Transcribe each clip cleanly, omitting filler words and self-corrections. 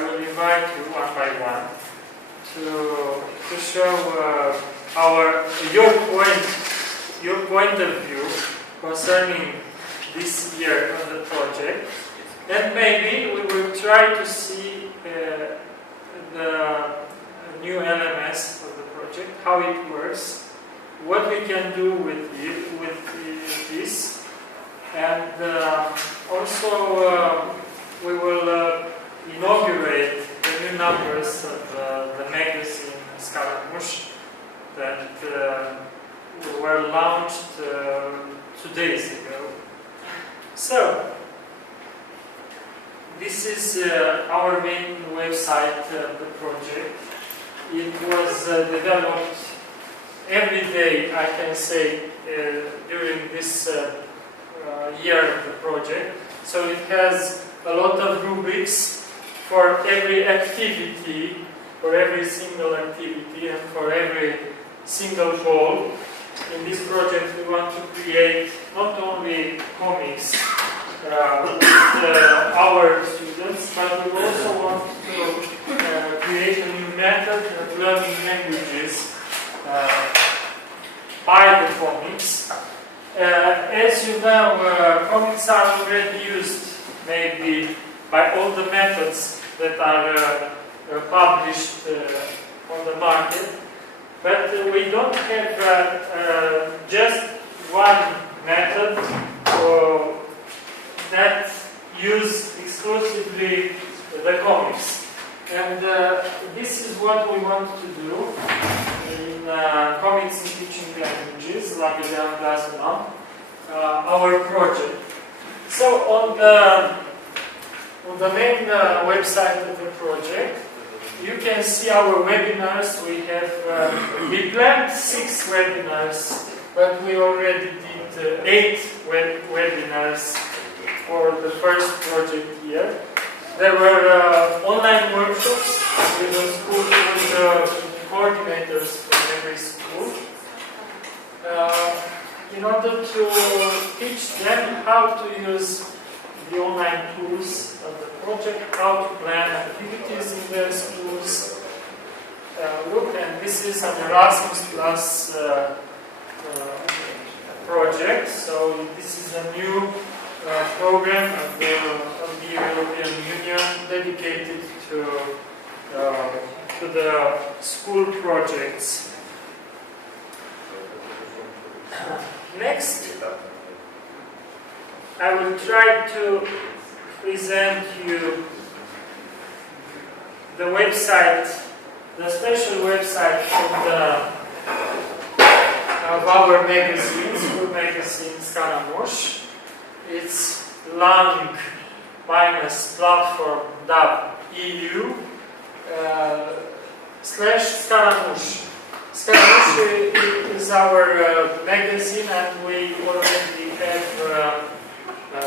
I will invite you one by one to show your point of view concerning this year of the project, and maybe we will try to see the new LMS of the project, how it works, what we can do with this, and also we will inaugurate the new numbers of the magazine Scaramouche that were launched 2 days ago. So, this is our main website of the project. It was developed every day, I can say, during this year of the project. So it has a lot of rubrics for every activity, for every single activity, and for every single goal. In this project we want to create not only comics with our students, but we also want to create a new method of learning languages by the comics. As you know, comics are already used maybe by all the methods that are published on the market, but we don't have just one method that use exclusively the comics. And this is what we want to do in Comics in Teaching Languages, langues, our project. So on the main website of the project, you can see our webinars. We planned 6 webinars, but we already did 8 webinars for the first project year. There were online workshops with the coordinators from every school in order to teach them how to use the online tools of the project, how to plan activities in their schools. Look, and this is an Erasmus Plus project. So this is a new program of the European Union dedicated to the school projects. Next, I will try to present you the website, the special website of our magazine, school magazine Scaramouche. It's lang-platform.eu/Scaramouche. Scaramouche is our magazine, and we already have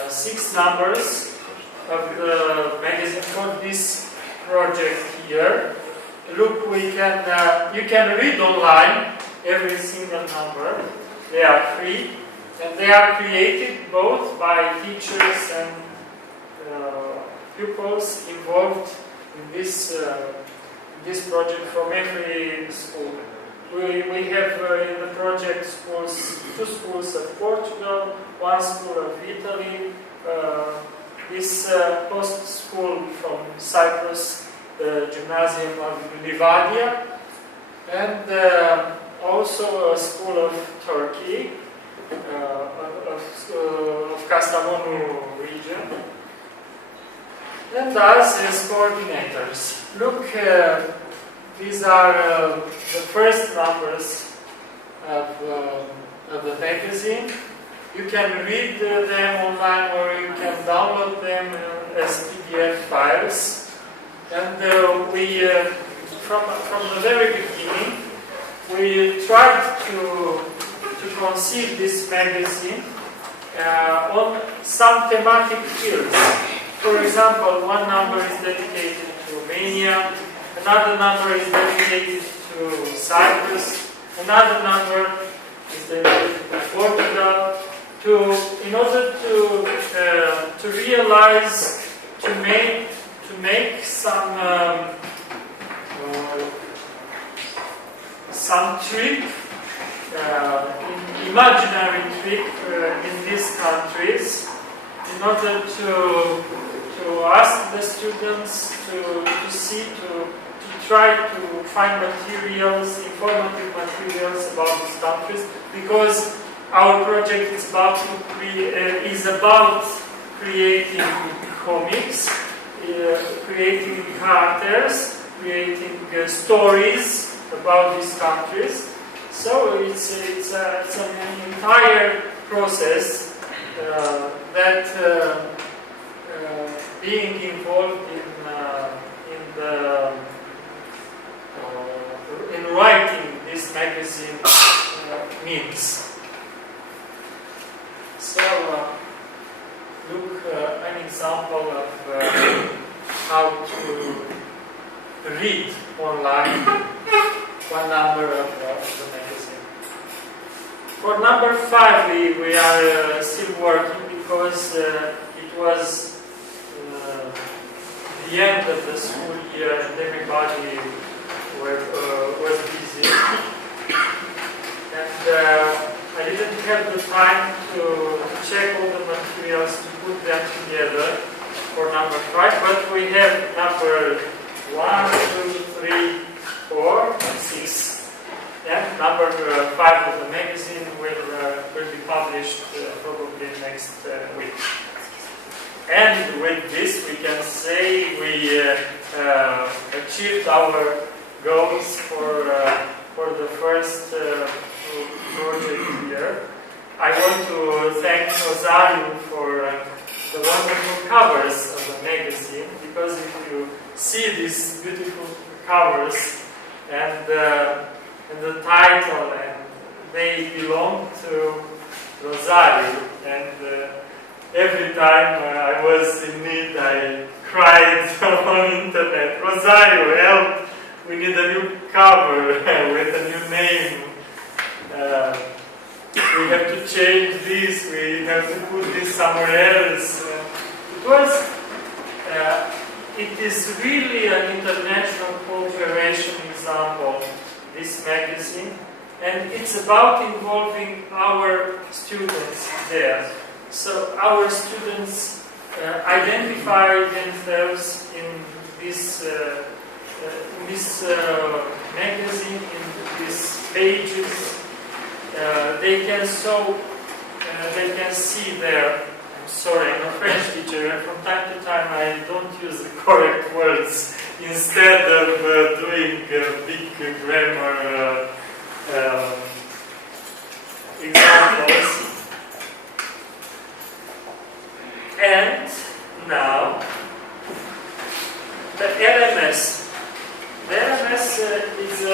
6 numbers of the magazine for this project here. Look, you can read online every single number. They are free, and they are created both by teachers and pupils involved in this project from every school. We have in the project 2 schools of Portugal, 1 school of Italy, this host school from Cyprus, the Gymnasium of Livadia, and also a school of Turkey, of Kastamonu region, and us as coordinators. Look, these are the first numbers of the magazine. You can read them online, or you can download them as PDF files. And we, from the very beginning, we tried to conceive this magazine on some thematic fields. For example, one number is dedicated to Romania, another number is dedicated to Cyprus, another number is dedicated to Portugal, in order to realize, to make some trick, imaginary trick in these countries, in order to ask the students to try to find materials, informative materials about these countries, because our project is about creating comics, creating characters, creating stories about these countries. So it's an entire process that being involved in writing this magazine means. So look an example of how to read online one number of the magazine. For number 5 we are still working, because it was the end of the school year and everybody was busy, and I didn't have the time to check all the materials, to put them together for number 5, but we have number 1, 2, 3, 4, 6, and number 5 of the magazine will be published probably next week. And with this we can say we achieved our goals for the first project year. I want to thank Rosario for the wonderful covers of the magazine, because if you see these beautiful covers and the title, and they belong to Rosario, and every time I was in need I cried on internet, Rosario, help! We need a new cover with a new name. We have to change this. We have to put this somewhere else. It is really an international cooperation example, this magazine, and it's about involving our students there. So our students identify themselves in this magazine, in these pages. They can see there. I'm sorry, I'm a French teacher, and from time to time I don't use the correct words instead of doing big grammar examples. And now the LMS. The LMS is a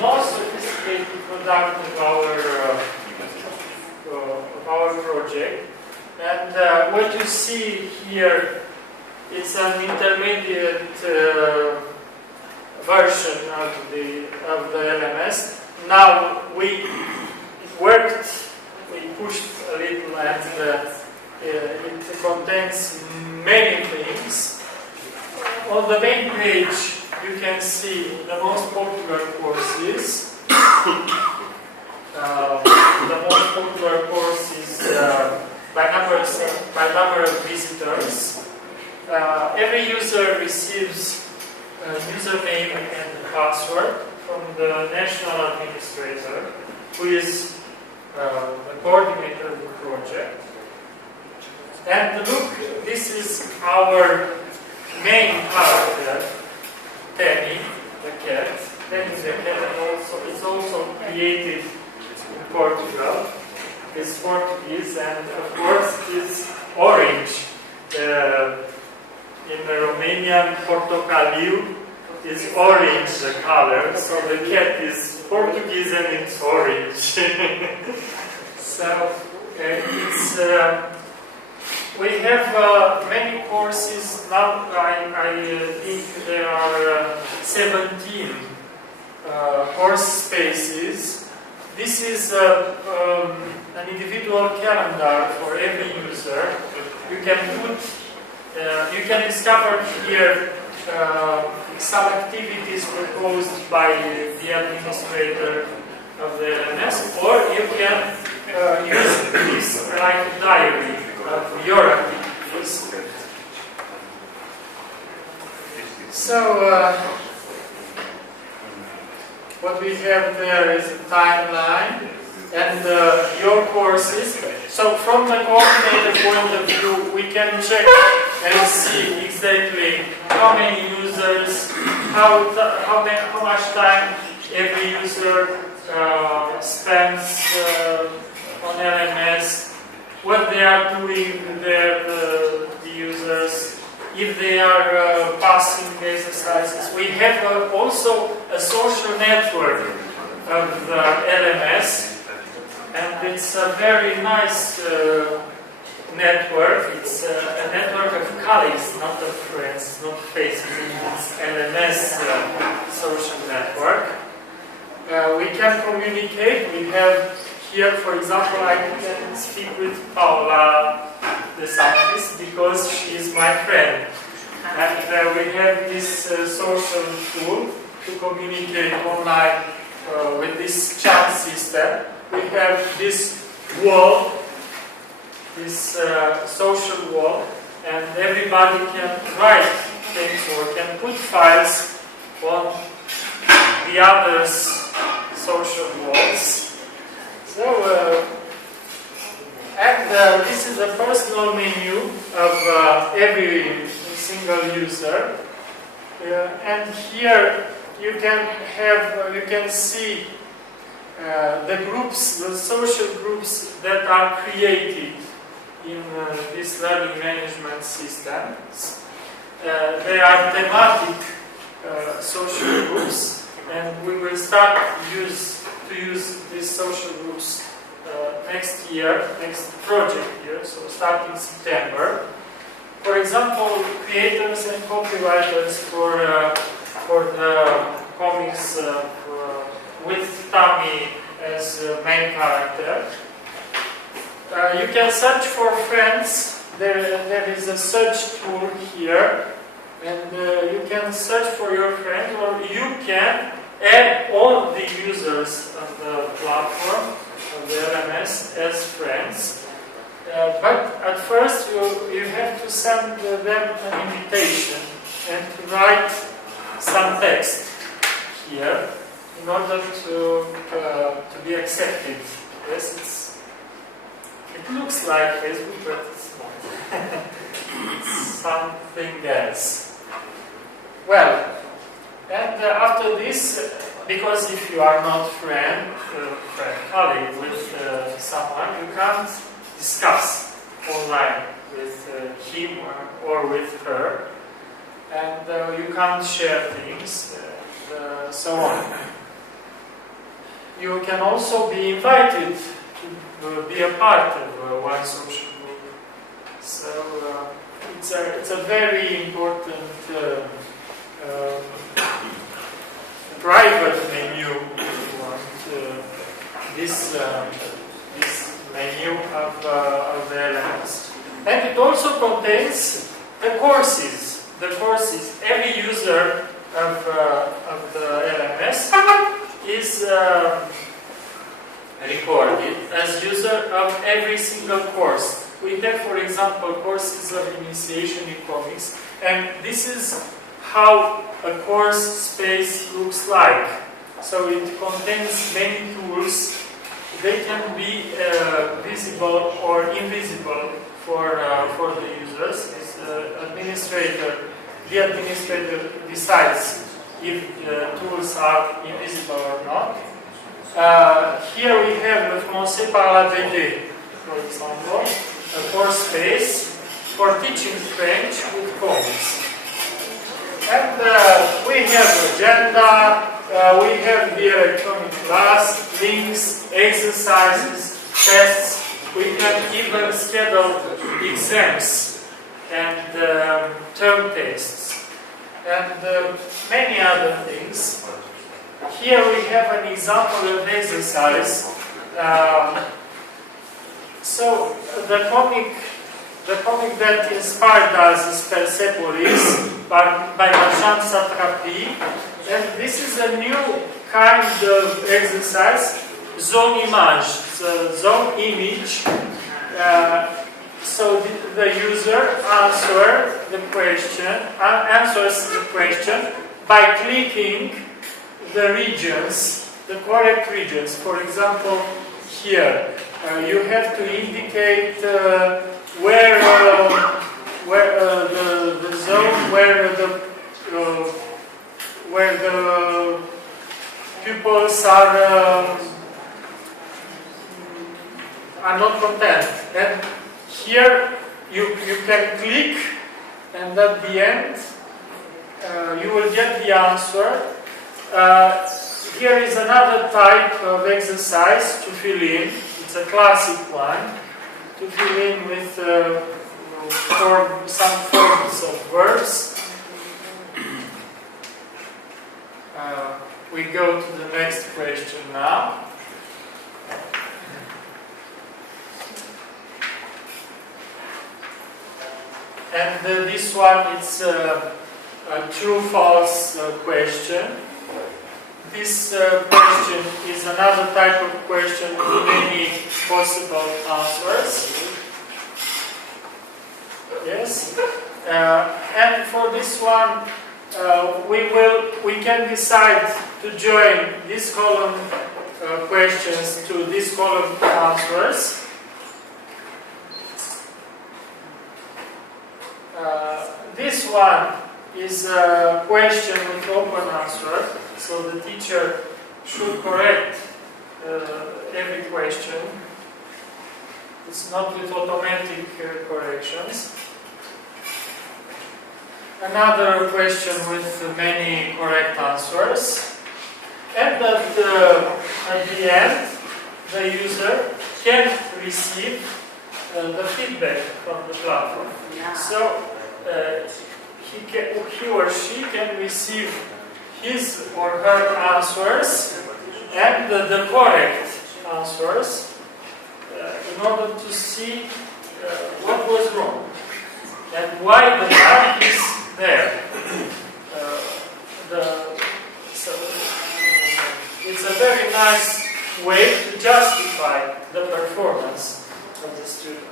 more sophisticated product of our project, and what you see here, it's an intermediate version of the LMS. Now we pushed a little, and it contains many things. On the main page you can see the most popular courses. The most popular course is by number of visitors. Every user receives a username and a password from the national administrator, who is the coordinator of the project. And look, this is our main character, Penny, the cat. Penny the cat, and it's also created in Portugal. It's Portuguese, and of course it's orange. In the Romanian, portocaliu is orange, the color, so the cat is Portuguese and it's orange. So it's we have many courses now. I think there are 17 course spaces. This is an individual calendar for every user. You can put you can discover here some activities proposed by the administrator of the LMS, or you can use this like a diary of your activities. So what we have there is a timeline and your courses. So from the coordinator point of view, we can check and see exactly how many users, how much time every user spends on LMS, what they are doing with the users, if they are passing exercises. We have also a social network of the LMS, and it's a very nice network. It's a network of colleagues, not of friends, not faces. It's LMS social network. We can communicate. We have here, for example, I can speak with Paula, the scientist, because she is my friend. And we have this social tool to communicate online with this chat system. We have this wall, this social wall, and everybody can write things or can put files on the others' social walls. So, and this is the personal menu of every single user. And here you can have, you can see the groups, the social groups that are created in this learning management systems. They are thematic social groups, and we will start to use these social groups next year, next project year, so starting September. For example, creators and copywriters for the comics with Tommy as main character. You can search for friends. There is a search tool here, and you can search for your friend, or you can add all the users of the platform, of the LMS, as friends. But at first you have to send them an invitation and to write some text here in order to be accepted. Yes, it looks like Facebook, but it's not. It's something else. Well, and after this, because if you are not friend, colleague with someone, you can't discuss online with him or with her, and you can't share things, and so on. You can also be invited to be a part of one social group. So it's a very important private menu, if you want, this menu of the LMS. And it also contains the courses. Every user of the LMS is recorded as user of every single course. We have, for example, courses of initiation in comics, and this is how a course space looks like. So it contains many tools. They can be visible or invisible for the users. It's the administrator decides if the tools are invisible or not. Here we have le français par la BD, for example, a course space for teaching French with comics. And we have agenda, we have the electronic class, links, exercises, tests. We can even schedule exams and term tests and many other things. Here we have an example of exercise. So the comic the comic that inspired us is Persepolis by Marchand Satrapi, and this is a new kind of exercise, zone image, zone image. So the user answers the question by clicking the regions, the correct regions. For example, here you have to indicate where the zone where the pupils are not content. And here you can click, and at the end you will get the answer. Here is another type of exercise to fill in. It's a classic one. To fill in with some forms of verbs. We go to the next question now. And this one is a true-false question. This question is another type of question with many possible answers. Yes. And for this one, we can decide to join this column questions to this column answers. This one is a question with open answer, so the teacher should correct every question. It's not with automatic corrections. Another question with many correct answers. And at the end, the user can receive the feedback from the platform. Yeah. So he or she can receive his or her answers and the correct answers in order to see what was wrong and why the mark is there. So it's a very nice way to justify the performance of the student.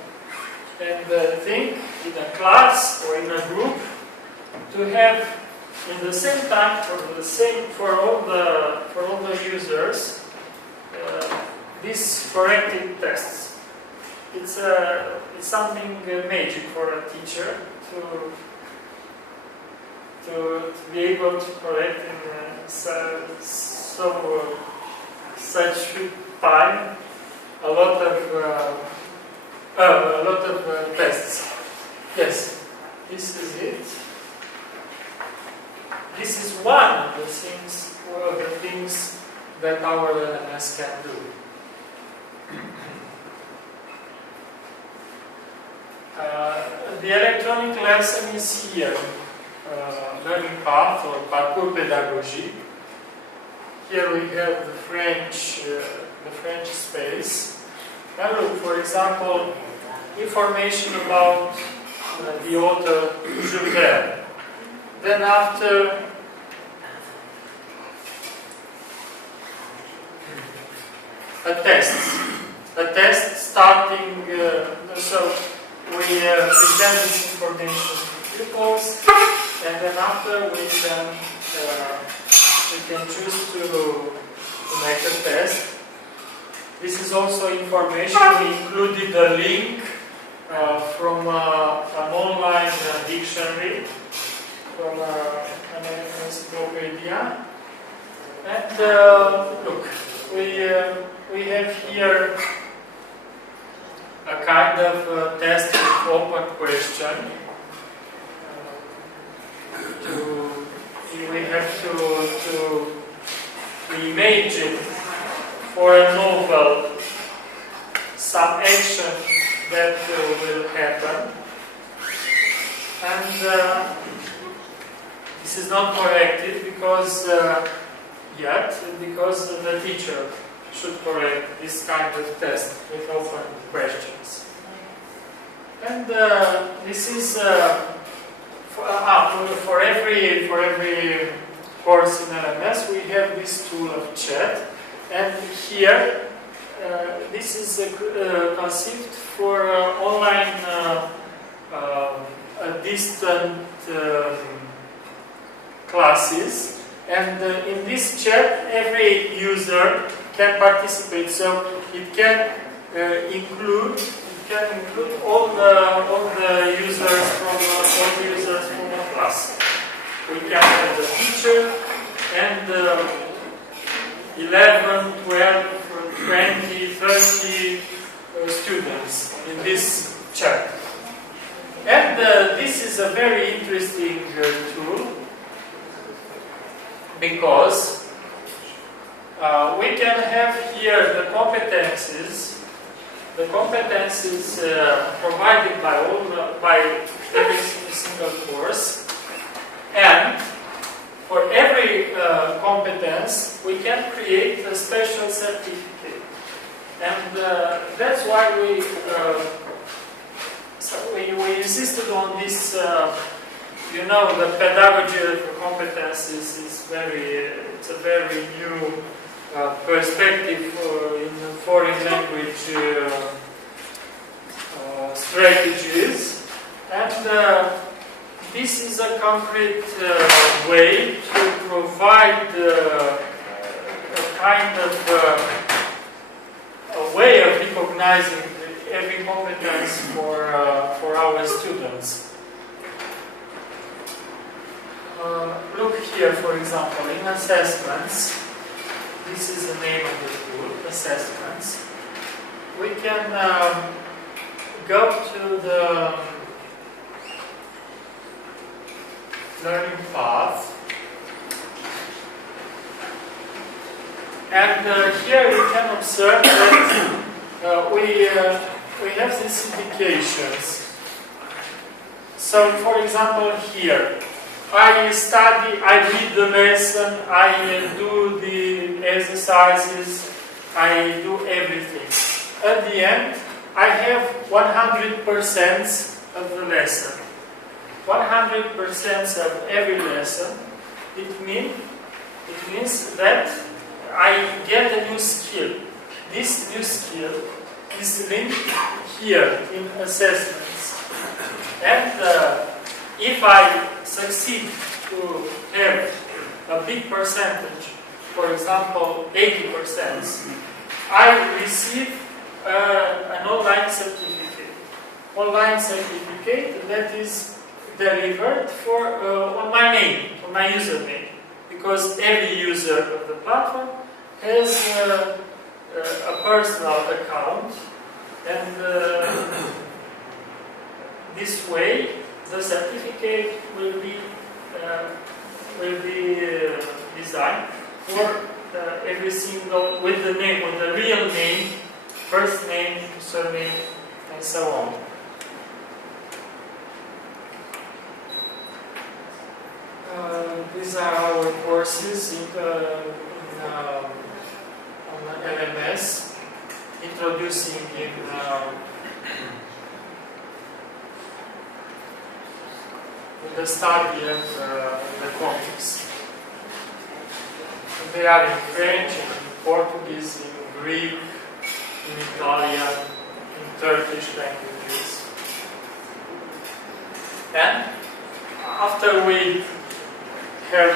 And think in a class or in a group to have in the same time for all the users these corrected tests. It's something magic for a teacher to be able to correct in such time a lot of tests. Yes, this is it. This is one of the things that our LMS can do. The electronic lesson is here. Learning path or parcours pédagogique. Here we have the French space. And look, for example, information about the author Jules Verne. Then after a test starting. So we present this information to pupils, and then after we can choose to make a test. This is also information. We included a link from an online dictionary, from an encyclopedia. And look, we have here a kind of test with open question. We have to imagine for a novel some action that will happen, and this is not corrected because because the teacher should correct this kind of test with open questions. And this is for every course in LMS we have this tool of chat, and here this is conceived for online distant classes, and in this chat every user can participate, so it can include all the users from a class. We can have the teacher and 11, 12, 20, 30 students in this chat. And this is a very interesting tool, because we can have here the competencies provided by every single course, and for every competence we can create a special certificate, and that's why we insisted on this. The pedagogy of competences is it's a very new perspective in foreign language strategies, and this is a concrete way to provide a kind of a way of recognizing every competence for our students. Look here, for example, in assessments. This is the name of the tool, assessments. We can go to the learning path, and here you can observe that we have these indications. So, for example, here I study, I read the lesson, I do the exercises, I do everything. At the end, I have 100% of the lesson. 100% of every lesson. It means that I get a new skill. This new skill is linked here in assessments. And if I succeed to have a big percentage, for example 80%, I receive an online certificate. Online certificate that is delivered on my name, on my username, because every user of the platform has a personal account, and this way the certificate will be designed for every single, with the name, with the real name, first name, surname, and so on. These are our courses on LMS, introducing in the study of the comics. They are in French, in Portuguese, in Greek, in Italian, in Turkish languages. And after we have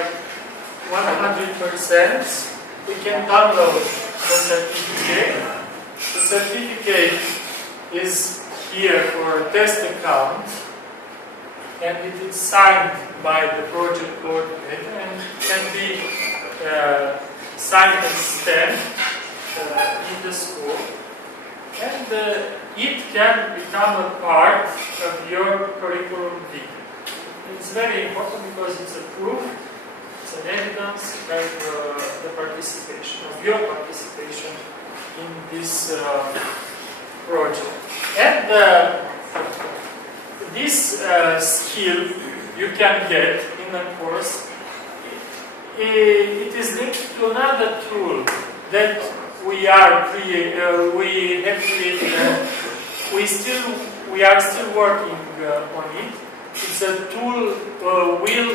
100%, we can download the certificate. The certificate is here for a test account, and it is signed by the project coordinator and can be signed and stamped in the school, and it can become a part of your curriculum vitae. It's very important because it's a proof, it's an evidence of the participation, of your participation in this project. And this skill you can get in a course. It is linked to another tool that we have created. We we are still working on it. It's a tool, wheel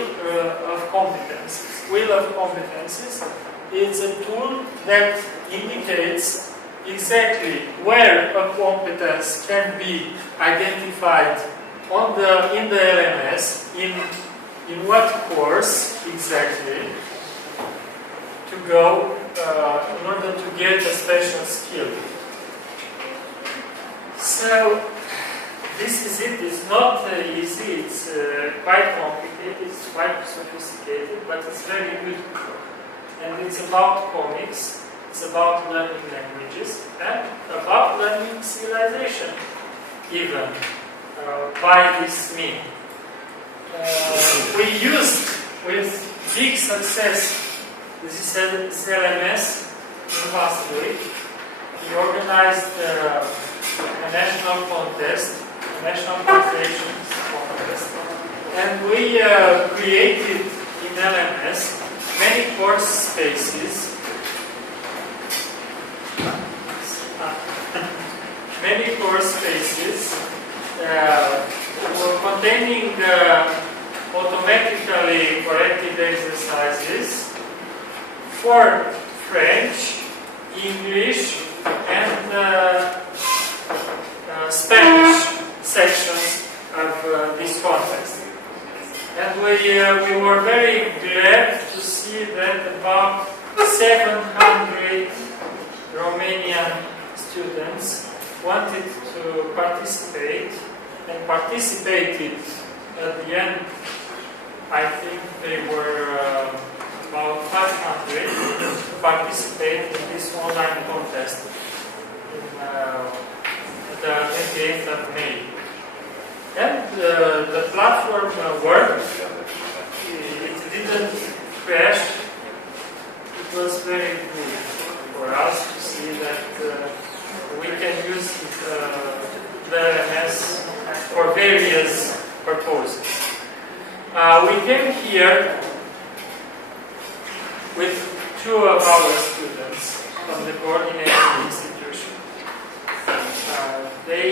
of competencies. Wheel of competencies. It's a tool that indicates exactly where a competence can be identified in the LMS, in what course exactly to go in order to get a special skill. So this is it. It's not easy. It's quite complicated. It's quite sophisticated, but it's very beautiful. And it's about comics. It's about learning languages and about learning civilization, even by this means. We used with big success this LMS in last week. We organized a national contest, a national translation contest, and we created in LMS many course spaces. Many course spaces containing automatically corrected exercises for French, English, and Spanish sections of this contest. And we were very glad to see that about 700 Romanian students wanted to participate and participated. At the end, I think they were about 500 to participate in this online contest on the 28th of May. And the platform worked. It didn't crash. It was very good for us to see that we can use the LMS for various purposes. We came here with two of our students from the coordinating institution. They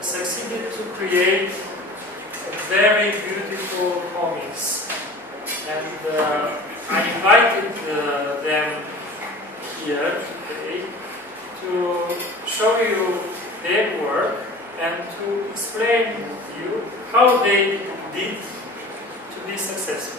succeeded to create a very beautiful comics, and I invited them here today to show you their work and to explain to you how they did to be successful.